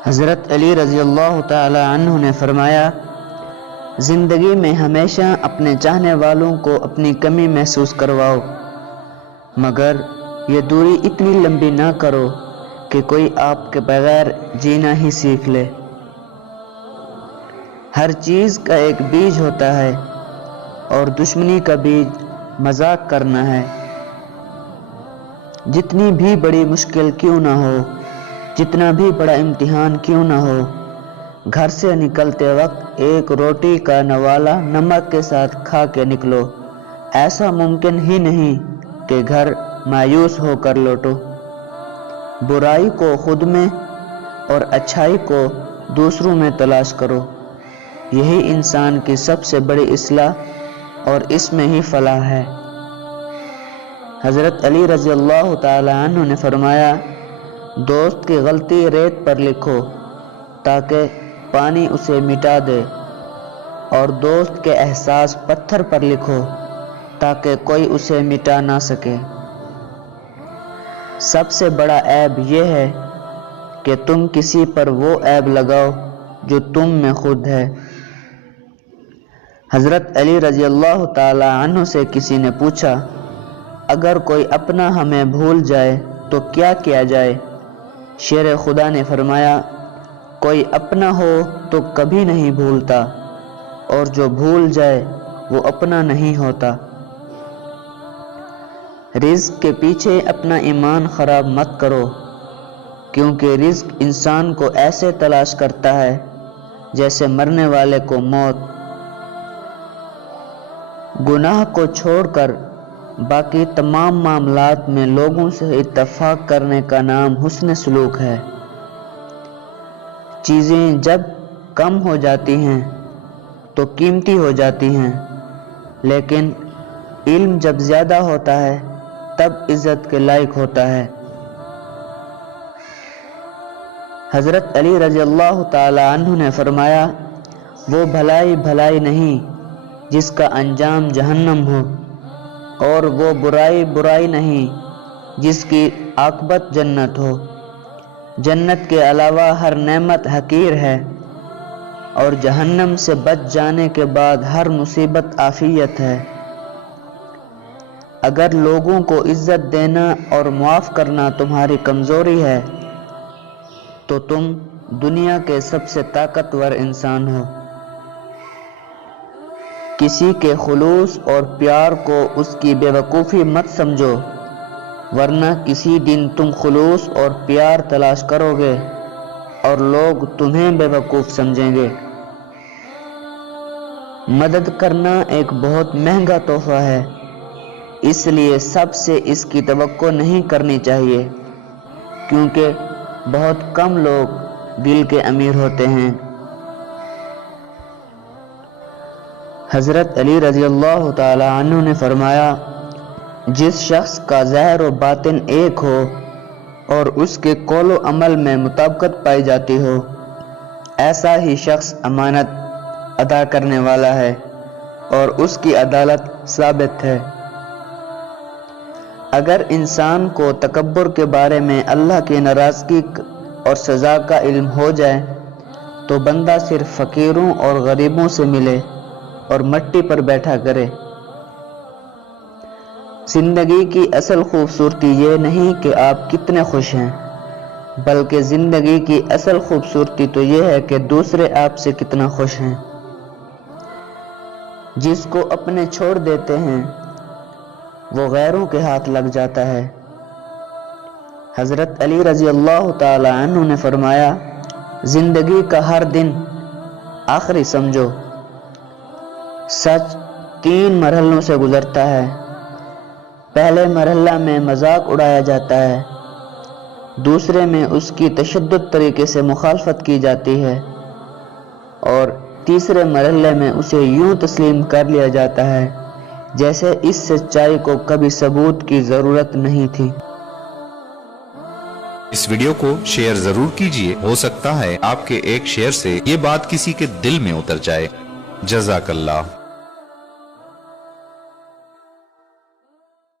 حضرت علی رضی اللہ تعالی عنہ نے فرمایا، زندگی میں ہمیشہ اپنے چاہنے والوں کو اپنی کمی محسوس کرواؤ، مگر یہ دوری اتنی لمبی نہ کرو کہ کوئی آپ کے بغیر جینا ہی سیکھ لے۔ ہر چیز کا ایک بیج ہوتا ہے اور دشمنی کا بیج مذاق کرنا ہے۔ جتنی بھی بڑی مشکل کیوں نہ ہو، جتنا بھی بڑا امتحان کیوں نہ ہو، گھر سے نکلتے وقت ایک روٹی کا نوالا نمک کے ساتھ کھا کے نکلو۔ ایسا ممکن ہی نہیں کہ گھر مایوس ہو کر لوٹو۔ برائی کو خود میں اور اچھائی کو دوسروں میں تلاش کرو، یہی انسان کی سب سے بڑی اصلاح اور اس میں ہی فلاح ہے۔ حضرت علی رضی اللہ تعالی عنہ نے فرمایا، دوست کی غلطی ریت پر لکھو تاکہ پانی اسے مٹا دے، اور دوست کے احساس پتھر پر لکھو تاکہ کوئی اسے مٹا نہ سکے۔ سب سے بڑا عیب یہ ہے کہ تم کسی پر وہ عیب لگاؤ جو تم میں خود ہے۔ حضرت علی رضی اللہ تعالی عنہ سے کسی نے پوچھا، اگر کوئی اپنا ہمیں بھول جائے تو کیا کیا جائے؟ شیر خدا نے فرمایا، کوئی اپنا ہو تو کبھی نہیں بھولتا، اور جو بھول جائے وہ اپنا نہیں ہوتا۔ رزق کے پیچھے اپنا ایمان خراب مت کرو، کیونکہ رزق انسان کو ایسے تلاش کرتا ہے جیسے مرنے والے کو موت۔ گناہ کو چھوڑ کر باقی تمام معاملات میں لوگوں سے اتفاق کرنے کا نام حسن سلوک ہے۔ چیزیں جب کم ہو جاتی ہیں تو قیمتی ہو جاتی ہیں، لیکن علم جب زیادہ ہوتا ہے تب عزت کے لائق ہوتا ہے۔ حضرت علی رضی اللہ تعالی عنہ نے فرمایا، وہ بھلائی بھلائی نہیں جس کا انجام جہنم ہو، اور وہ برائی برائی نہیں جس کی عاقبت جنت ہو۔ جنت کے علاوہ ہر نعمت حقیر ہے، اور جہنم سے بچ جانے کے بعد ہر مصیبت عافیت ہے۔ اگر لوگوں کو عزت دینا اور معاف کرنا تمہاری کمزوری ہے تو تم دنیا کے سب سے طاقتور انسان ہو۔ کسی کے خلوص اور پیار کو اس کی بے وقوفی مت سمجھو، ورنہ کسی دن تم خلوص اور پیار تلاش کرو گے اور لوگ تمہیں بے وقوف سمجھیں گے۔ مدد کرنا ایک بہت مہنگا تحفہ ہے، اس لیے سب سے اس کی توقع نہیں کرنی چاہیے، کیونکہ بہت کم لوگ دل کے امیر ہوتے ہیں۔ حضرت علی رضی اللہ تعالی عنہ نے فرمایا، جس شخص کا ظاہر و باطن ایک ہو اور اس کے قول و عمل میں مطابقت پائی جاتی ہو، ایسا ہی شخص امانت ادا کرنے والا ہے اور اس کی عدالت ثابت ہے۔ اگر انسان کو تکبر کے بارے میں اللہ کی ناراضگی اور سزا کا علم ہو جائے تو بندہ صرف فقیروں اور غریبوں سے ملے اور مٹی پر بیٹھا کرے۔ زندگی کی اصل خوبصورتی یہ نہیں کہ آپ کتنے خوش ہیں، بلکہ زندگی کی اصل خوبصورتی تو یہ ہے کہ دوسرے آپ سے کتنا خوش ہیں۔ جس کو اپنے چھوڑ دیتے ہیں وہ غیروں کے ہاتھ لگ جاتا ہے۔ حضرت علی رضی اللہ تعالی عنہ نے فرمایا، زندگی کا ہر دن آخری سمجھو۔ سچ 3 مرحلوں سے گزرتا ہے۔ پہلے مرحلہ میں مذاق اڑایا جاتا ہے، دوسرے میں اس کی تشدد طریقے سے مخالفت کی جاتی ہے، اور تیسرے مرحلے میں اسے یوں تسلیم کر لیا جاتا ہے جیسے اس سچائی کو کبھی ثبوت کی ضرورت نہیں تھی۔ اس ویڈیو کو شیئر ضرور کیجئے، ہو سکتا ہے آپ کے ایک شیئر سے یہ بات کسی کے دل میں اتر جائے۔ جزاک اللہ۔